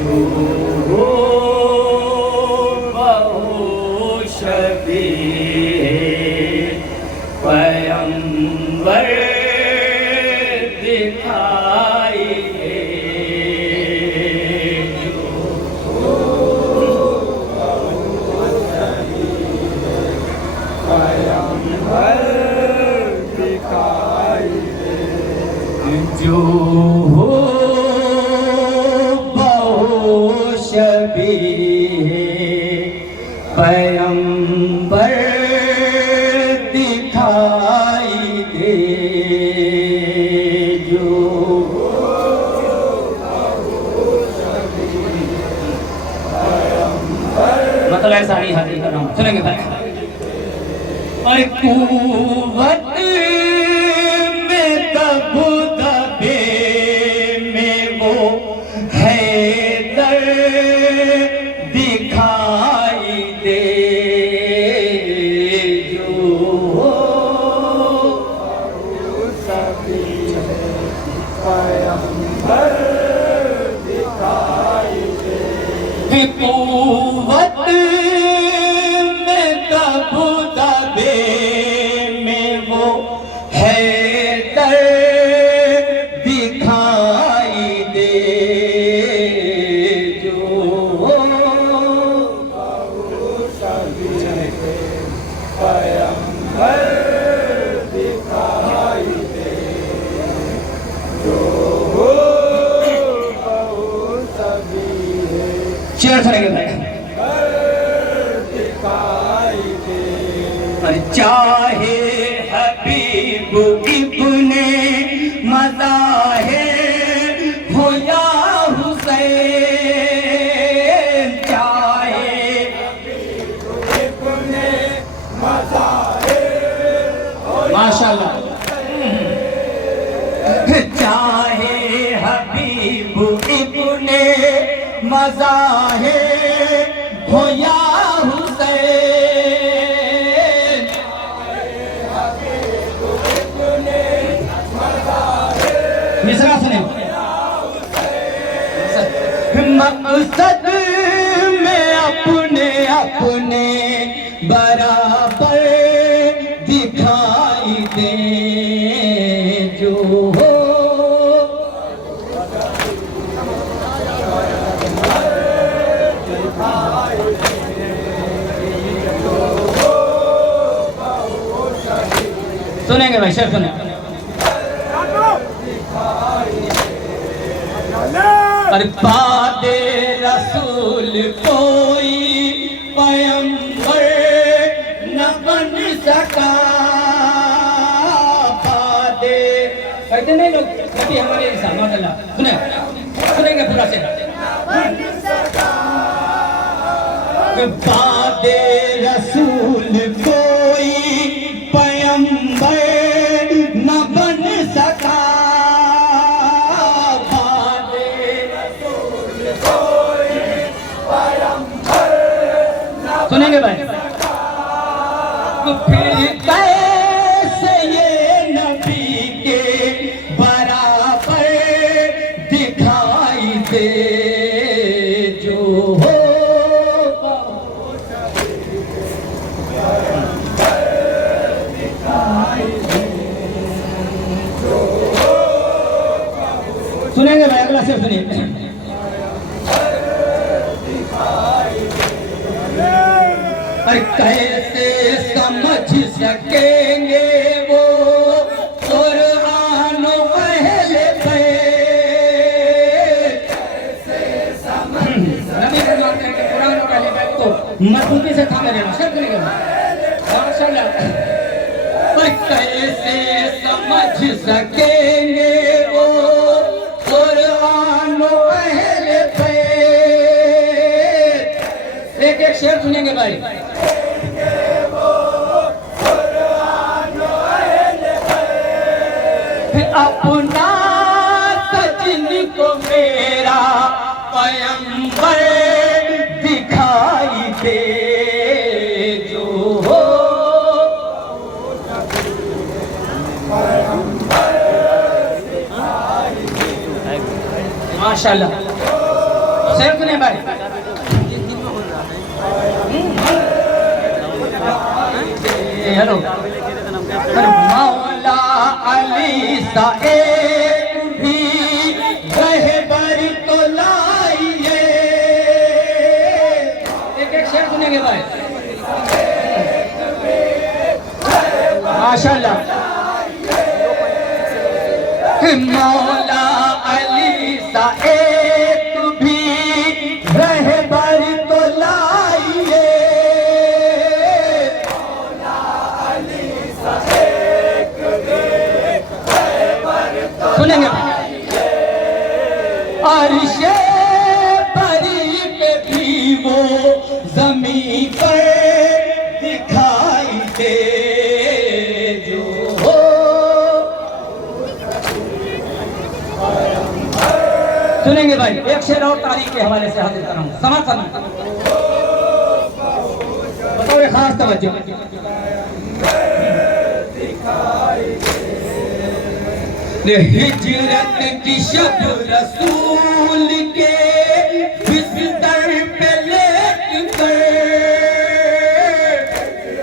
जो हो बहु शबीह पैगंबर दिखाई दे। जो हो बहु शबीह पैगंबर दिखाई दे। जो हो पैगंबर दिखाई दे। जो मतलब ऐसा नहीं हाजिर कर रहा हूँ, सुनेंगे भाई। और कुव्वत में तबू दबे में वो हैदर दिखाई दे। जो हो पैगंबर दिखाई दे। कुव्वत में तबू दबे में वो हैदर दिखाई दे। जो पैगंबर दिखाई दे। जो हो बहु शबीह शेर सुनेंगे भाई। दिखाई दे। और चाहे हबीब इब्ने मज़ाहिर हो या हुसैन, चाहे माशाअल्लाह, चाहे हबीब इब्ने मज़ाहिर हो या हुसैन, मिसरा सुने। मकसद में अपने अपने बराबर दिखाई दे। जो हो सुनेंगे भाई, शेर सुने। और बादे रसूल कोई पैगंबर न बन सका। बादे कहते नहीं लोग कभी हमारे माशाअल्लाह, सुने सुनेंगे पूरा शेर। बादे रसूल कोई पैगंबर न बन सका। सुनेंगे भाई। तो फिर कैसे ये नबी के बराबर दिखाई दे। जो हो सुनेंगे भाई, अगला शेर सुनिए। कैसे समझ सकेंगे वो कुरान अहल बैत। कैसे समझ नबी फरमाते हैं कि कुरान और अहल बैत को मजबूती से थामे रहना। शेर सुनिएगा माशाअल्लाह। कैसे समझ सकेंगे वो कुरान अहल बैत। एक एक शेर सुनेंगे भाई। अपना सजन को मेरा पैगंबर दिखाई दे। जो हो माशाअल्लाह। शेर सुने भाई। हेलो। मौला अली सा एक भी रहबर तो लाइए। एक एक शेर सुनेंगे भाई माशाल्लाह। मौला अली सा एक भी रहबर तो लाइए। सुनेंगे अर्शे परी पे भी वो जमीन पर दिखाई दे जो हो। सुनेंगे भाई एक शेर और तारीख के हवाले से हाजिर कर रहा हूं। समझ बताओ खास तवज्जो। हिजरत की शब रसूल के बिस्तर पे लेट कर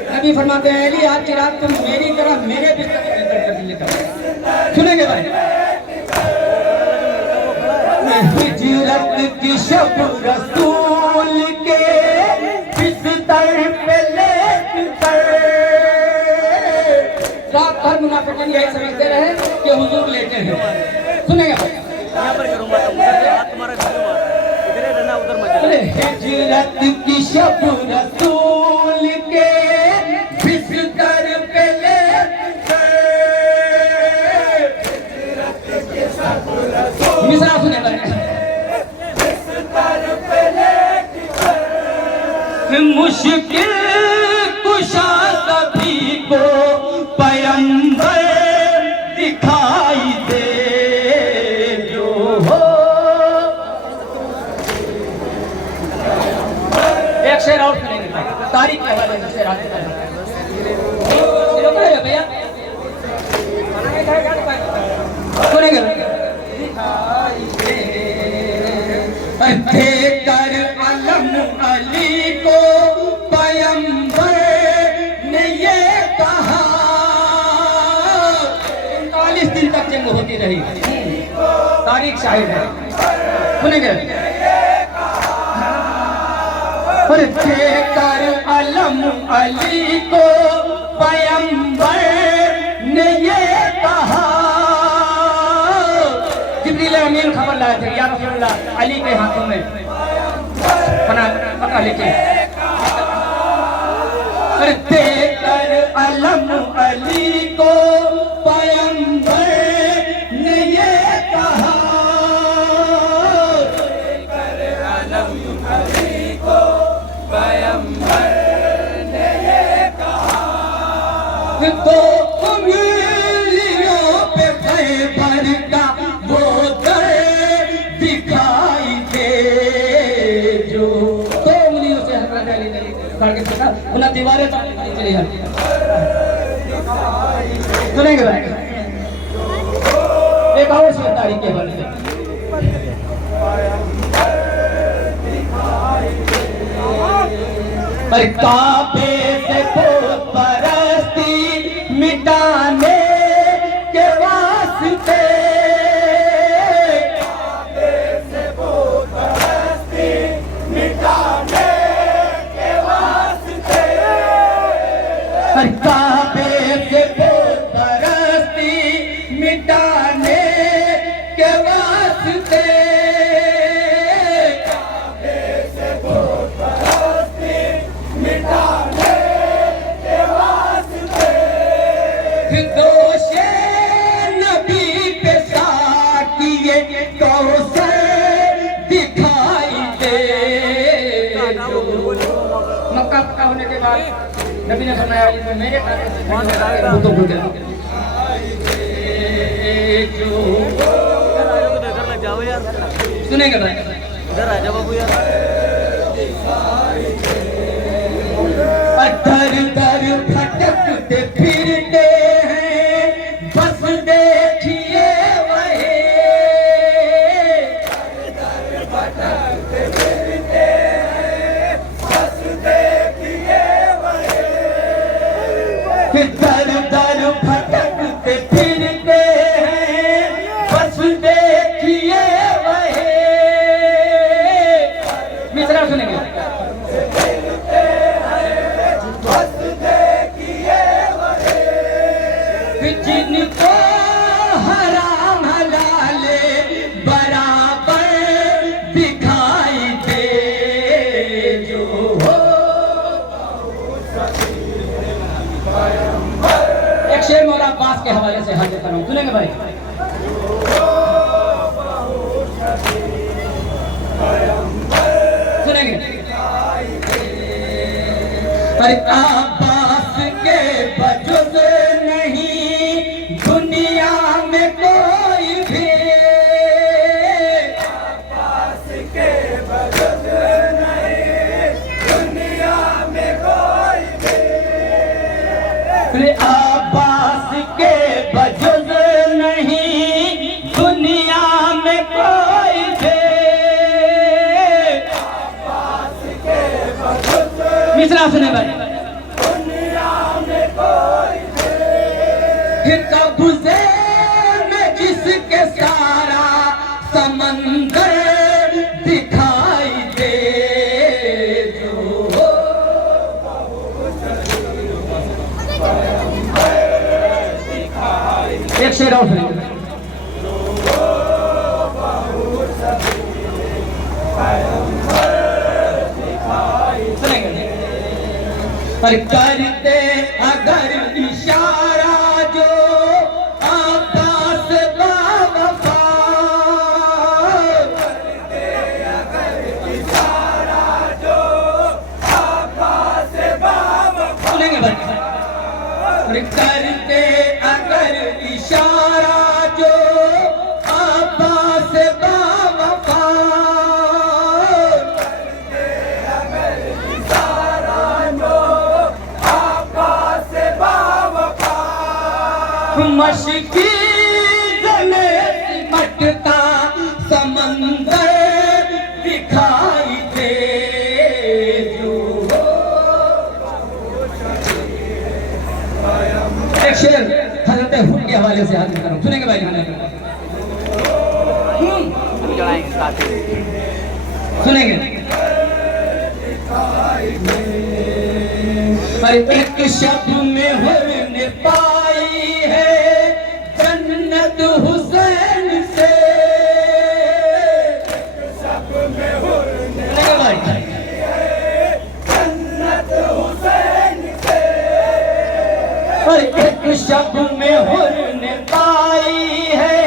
नबी फरमाते हैं अली आज की रात तुम मेरी तरह मेरे बिस्तर पे लेकर। सुनेंगे भाई हिजरत की शब रसूल के बिस्तर पे लेट कर। रात भर मुनाफिकीन यही समझते रहे कि हुजूर लेटे हैं। सुनेंगे भाई यहाँ पर करूँगा तुम्हारा इधर रहना उधर मत। हिजरत की शब रसूल के बिस्तर पे लेकर। मिसरा सुने भाई मुश्किल कुशा सभी को पैगंबर दिखाई दे जो हो। एक शेर और सुनेंगे तारीख के हवाले से शेर आते हैं भैया। सुनेंगे देकर अलम अली को पैगंबर ने ये कहा। 39 दिन तक जंग होती रही। तारीख शाहिद है। सुनेंगे देकर अलम अली को पैगंबर ने ये कहा। जिब्रील अमीन खबर लाए थे या रसूलल्लाह अली के हाथों में पता लिखे। देकर अलम अली को पैगंबर ने ये कहा। देकर अलम अली को पैगंबर ने ये कहा। तो उंगलियों पे खैबर का वो दर दिखाई दे जो। तो उंगलियों से हजरत अली ने करके देखा उन्हें दीवारें चली जाती। सुनेंगे भाई एक और शेर तारीख के हवाले से। काबे से भूत परस्ती मिटाने के वास्ते। काबे से भूत परस्ती मिटाने के वास्ते। काबे से भूत परस्ती मिटाने के वास्ते। काबे से भूत परस्ती मिटाने के वास्ते। दोषे नबी पे साकिए कौसर दिखाई दे जो। मक्का फतह होने के बाद नबी ने फरमाया मेरे भूतों को क्या सुनेंगे भाई इधर आ जाओ बाबू यार। दर दर भटकते फिरते हैं बस देखिए वही। दर दर भटकते दर दर भटकते फिरते हैं, बस देखिए वही। मिश्रा सुनेंगे। जिनको हराम हलाले बराबर दिखाई दे जो हो। एक शेर मौला अब्बास के हवाले से हाजिर कर रहा हूं, सुनेंगे भाई। सुनेंगे। अरे अब्बास के बजुज नहीं दुनिया में कोई भी, अब्बास के बजुज नहीं दुनिया में कोई भी। अरे अब्बास के बजुज नहीं दुनिया में कोई भी, अब्बास के बजुज। मिश्रा सुने भाई। कब्जे में जिसके सारा समंदर दिखाई दे जो हो। एक शेर और सुनेंगे। पर करते अगर इशारा जो अब्बास बावफा, करते अगर इशारा जो अब्बास बावफा। सुनेंगे भाई। करते अगर इशारा जो अब्बास बावफा, मशकी में सिमटता समंदर दिखाई दे जो हो। एक शेर हजरत हुड के हवाले से हाजिर करूं, सुनेंगे भाई। सुनेंगे। अरे एक शब्द में हुर्न पाई है जन्नत हुसैन से, शब्द में हुर्न पाई है जन्नत हुसैन से। अरे एक शब्द में हुर्न पाई है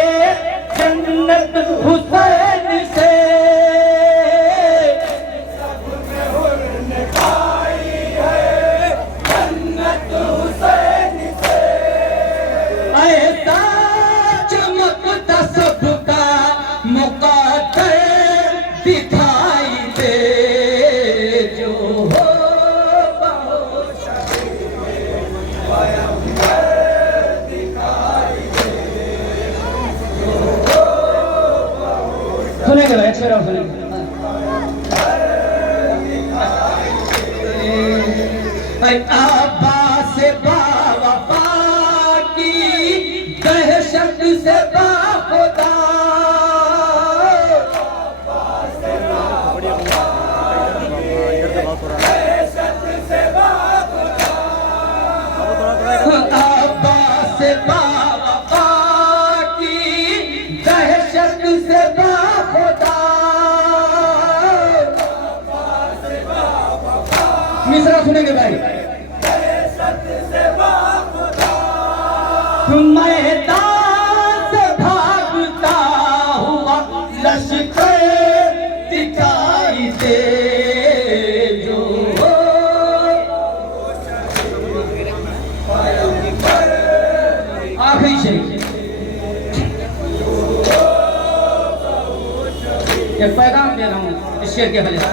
जन्नत हुसैन से, दिखाई दे जो हो। सुनेंगे भाई। अच्छे रहो। सुनेंगे। अब्बास बावफा की दहशत से बाखुदा, अब्बास बावफा की दहशत से बाखुदा। मिश्रा सुनेंगे भाई। मैदान से भागता हुआ लश्कर दिखाई दे जो हो। आखिरी शेर। एक पैगाम दे रहा हूँ इस शेर के हवाले से।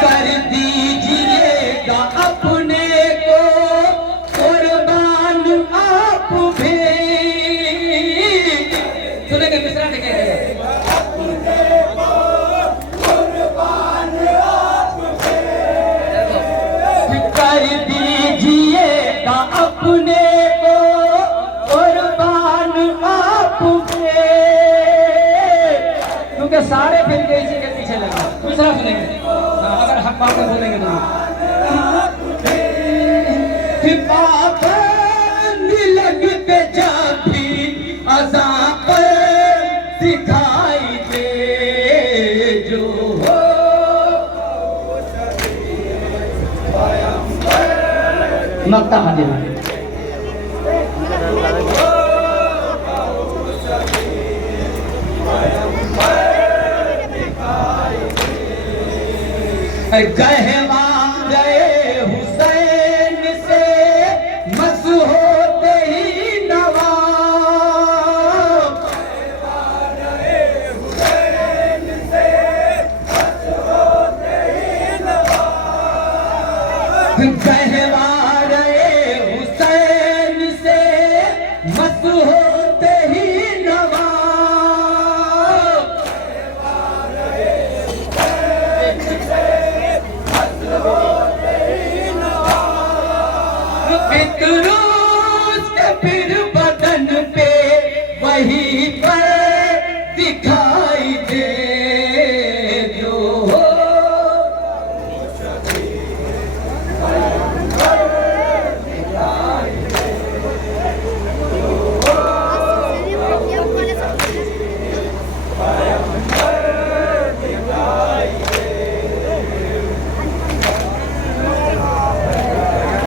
कर दीजिएगा अपने को कुर्बान आप भी। सुनेगा देखेंगे मिश्रा देखेंगे। कर दीजिएगा अपने को कुर्बान आप पे, क्योंकि सारे फिर के इसी के पीछे लगे। दूसरा सुनेंगे अगर हक बात बोलेंगे तो लगते जब भी अज़ा पर दिखाई दे जो हो मक्ता मदीना। कहवा गए हुसैन से मस होते ही नवाब, कहवा गए हुसैन से मस हो